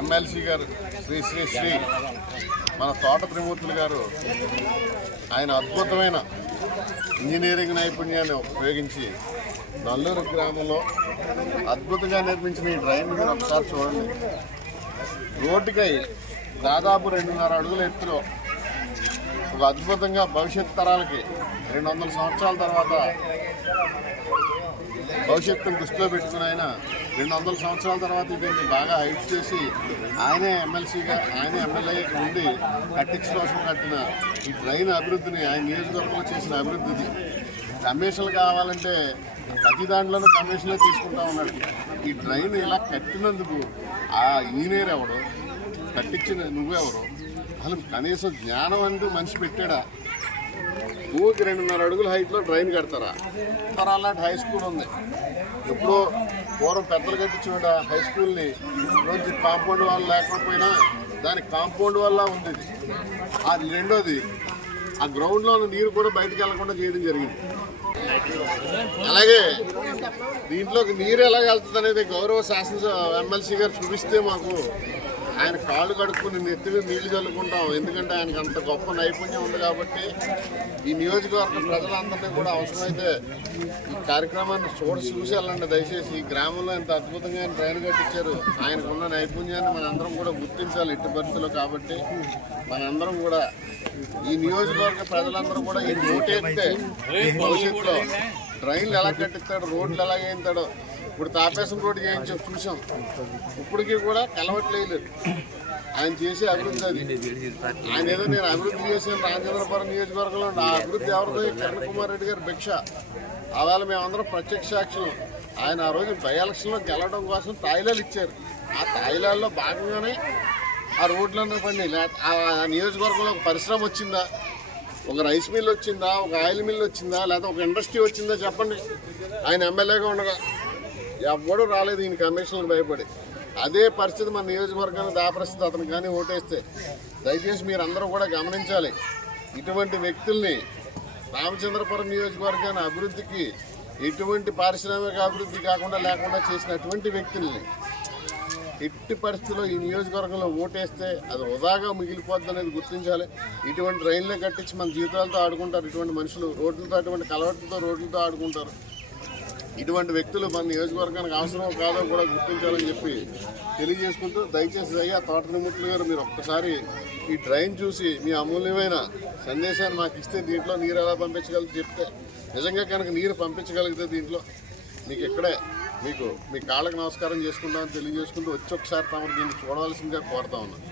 MLC గారు శ్రీ శ్రీ శ్రీ మన తోట త్రిమూర్తులు గారు ఆయన అద్భుతమైన ఇంజనీరింగ్ నైపుణ్యాన్ని ఉపయోగించి నల్లూరు గ్రామంలో అద్భుతంగా నిర్మించిన ఈ డ్రైన్ మీరు ఒకసారి చూడండి. రోడ్డుకై దాదాపు 2.5 అడుగుల ఎత్తులో ఒక అద్భుతంగా భవిష్యత్ తరాలకి 200 సంవత్సరాల తర్వాత భవిష్యత్తును దృష్టిలో పెట్టుకుని ఆయన 200 సంవత్సరాల తర్వాత దీన్ని బాగా హైట్ చేసి ఆయనే ఎమ్మెల్సీగా ఆయనే ఎమ్మెల్యేగా ఉండి కట్టించడం కోసం కట్టిన ఈ డ్రైన్ అభివృద్ధిని ఆయన నియోజకవర్గంలో చేసిన అభివృద్ధిది. కమిషన్లు కావాలంటే ప్రతి దాంట్లోనూ కమిషన్లే తీసుకుంటా ఉన్నాడు. ఈ డ్రైన్ ఇలా కట్టినందుకు ఆ ఇంజనీర్ ఎవడు, కట్టించిన నువ్వెవరు, అసలు కనీసం జ్ఞానం అంటూ మనిషి పెట్టాడా? ఊరికి 2.5 అడుగుల హైట్లో డ్రైన్ కడతారా? అలాంటి హై స్కూల్ ఉంది. ఎప్పుడో పూర్వం పెద్దలు కట్టించిన హై స్కూల్ని రోజు కాంపౌండ్ వాల్ లేకపోయినా దానికి కాంపౌండ్ వల్ల ఉంది. అది రెండోది, ఆ గ్రౌండ్లో నీరు కూడా బయటకు వెళ్లకుండా చేయడం జరిగింది. అలాగే దీంట్లోకి నీరు ఎలా వెళ్తుంది అనేది గౌరవ ఎమ్మెల్సీ గారు చూపిస్తే మాకు ఆయన కాళ్ళు కడుక్కుని నెత్తి మీద నీళ్లు చల్లుకుంటాం. ఎందుకంటే ఆయనకు అంత గొప్ప నైపుణ్యం ఉంది కాబట్టి ఈ నియోజకవర్గ ప్రజలందరినీ కూడా అవసరమైతే ఈ కార్యక్రమాన్ని చూసి వెళ్ళండి దయచేసి. ఈ గ్రామంలో ఎంత అద్భుతంగా ఆయన ట్రైన్ కట్టించారు. ఆయనకున్న నైపుణ్యాన్ని మనందరం కూడా గుర్తించాలి ఎట్టి పరిస్థితుల్లో. కాబట్టి మనందరం కూడా ఈ నియోజకవర్గ ప్రజలందరూ కూడా ఈ ఓటేస్తే భవిష్యత్తులో ట్రైన్లు ఎలా కట్టిస్తాడు, రోడ్లు ఎలా వేయించాడో. ఇప్పుడు తాపేసం రోడ్డు చేయించి చూసాం, ఇప్పటికీ కూడా కలవట్లేదు. ఆయన చేసే అభివృద్ధి అది. ఆయన ఏదో నేను అభివృద్ధి చేసాను రాజేంద్రపురం నియోజకవర్గంలో, నా అభివృద్ధి ఎవరిదో కిరణ్ కుమార్ రెడ్డి గారి భిక్ష. ఆవేళ మేమందరం ప్రత్యక్ష సాక్షులు. ఆయన ఆ రోజు బై ఎలక్షన్లో గెలవడం కోసం తాయిలాలు ఇచ్చారు. ఆ తాయిలాల్లో భాగంగానే ఆ రోడ్లన్నీ పండి. ఆ నియోజకవర్గంలో ఒక పరిశ్రమ వచ్చిందా, ఒక రైస్ మిల్ వచ్చిందా, ఒక ఆయిల్ మిల్ వచ్చిందా, లేకపోతే ఒక ఇండస్ట్రీ వచ్చిందా చెప్పండి? ఆయన ఎమ్మెల్యేగా ఉండగా ఎవ్వడూ రాలేదు ఈయన కమిషన్లకు భయపడి. అదే పరిస్థితి మన నియోజకవర్గానికి దాపరిస్తుంది అతనికి కానీ ఓటేస్తే. దయచేసి మీరు అందరూ కూడా గమనించాలి. ఇటువంటి వ్యక్తుల్ని రామచంద్రపురం నియోజకవర్గాన్ని అభివృద్ధికి ఎటువంటి పారిశ్రామిక అభివృద్ధి కాకుండా లేకుండా చేసినటువంటి వ్యక్తుల్ని ఎట్టి పరిస్థితుల్లో ఈ నియోజకవర్గంలో ఓటేస్తే అది వృధాగా మిగిలిపోద్ది అనేది గుర్తించాలి. ఇటువంటి రైళ్లే కట్టించి మన జీవితాలతో ఆడుకుంటారు ఇటువంటి మనుషులు. రోడ్లతో అటువంటి కలవట్టుతో రోడ్లతో ఆడుకుంటారు. ఇటువంటి వ్యక్తులు మన నియోజకవర్గానికి అవసరం కాదో కూడా గుర్తించాలని చెప్పి తెలియజేసుకుంటూ, దయచేసి అయ్యా తోట త్రిమూర్తులు గారు మీరు ఒక్కసారి ఈ డ్రైన్ చూసి మీ అమూల్యమైన సందేశాన్ని మాకు ఇస్తే దీంట్లో నీరు ఎలా పంపించగలిగితే చెప్తే, నిజంగా కనుక నీరు పంపించగలిగితే దీంట్లో మీకు ఇక్కడే మీకు మీ కాళ్ళకు నమస్కారం చేసుకుంటామని తెలియజేసుకుంటూ వచ్చి ఒకసారి తమరు దీన్ని చూడవలసిందిగా కోరుతా ఉన్నాను.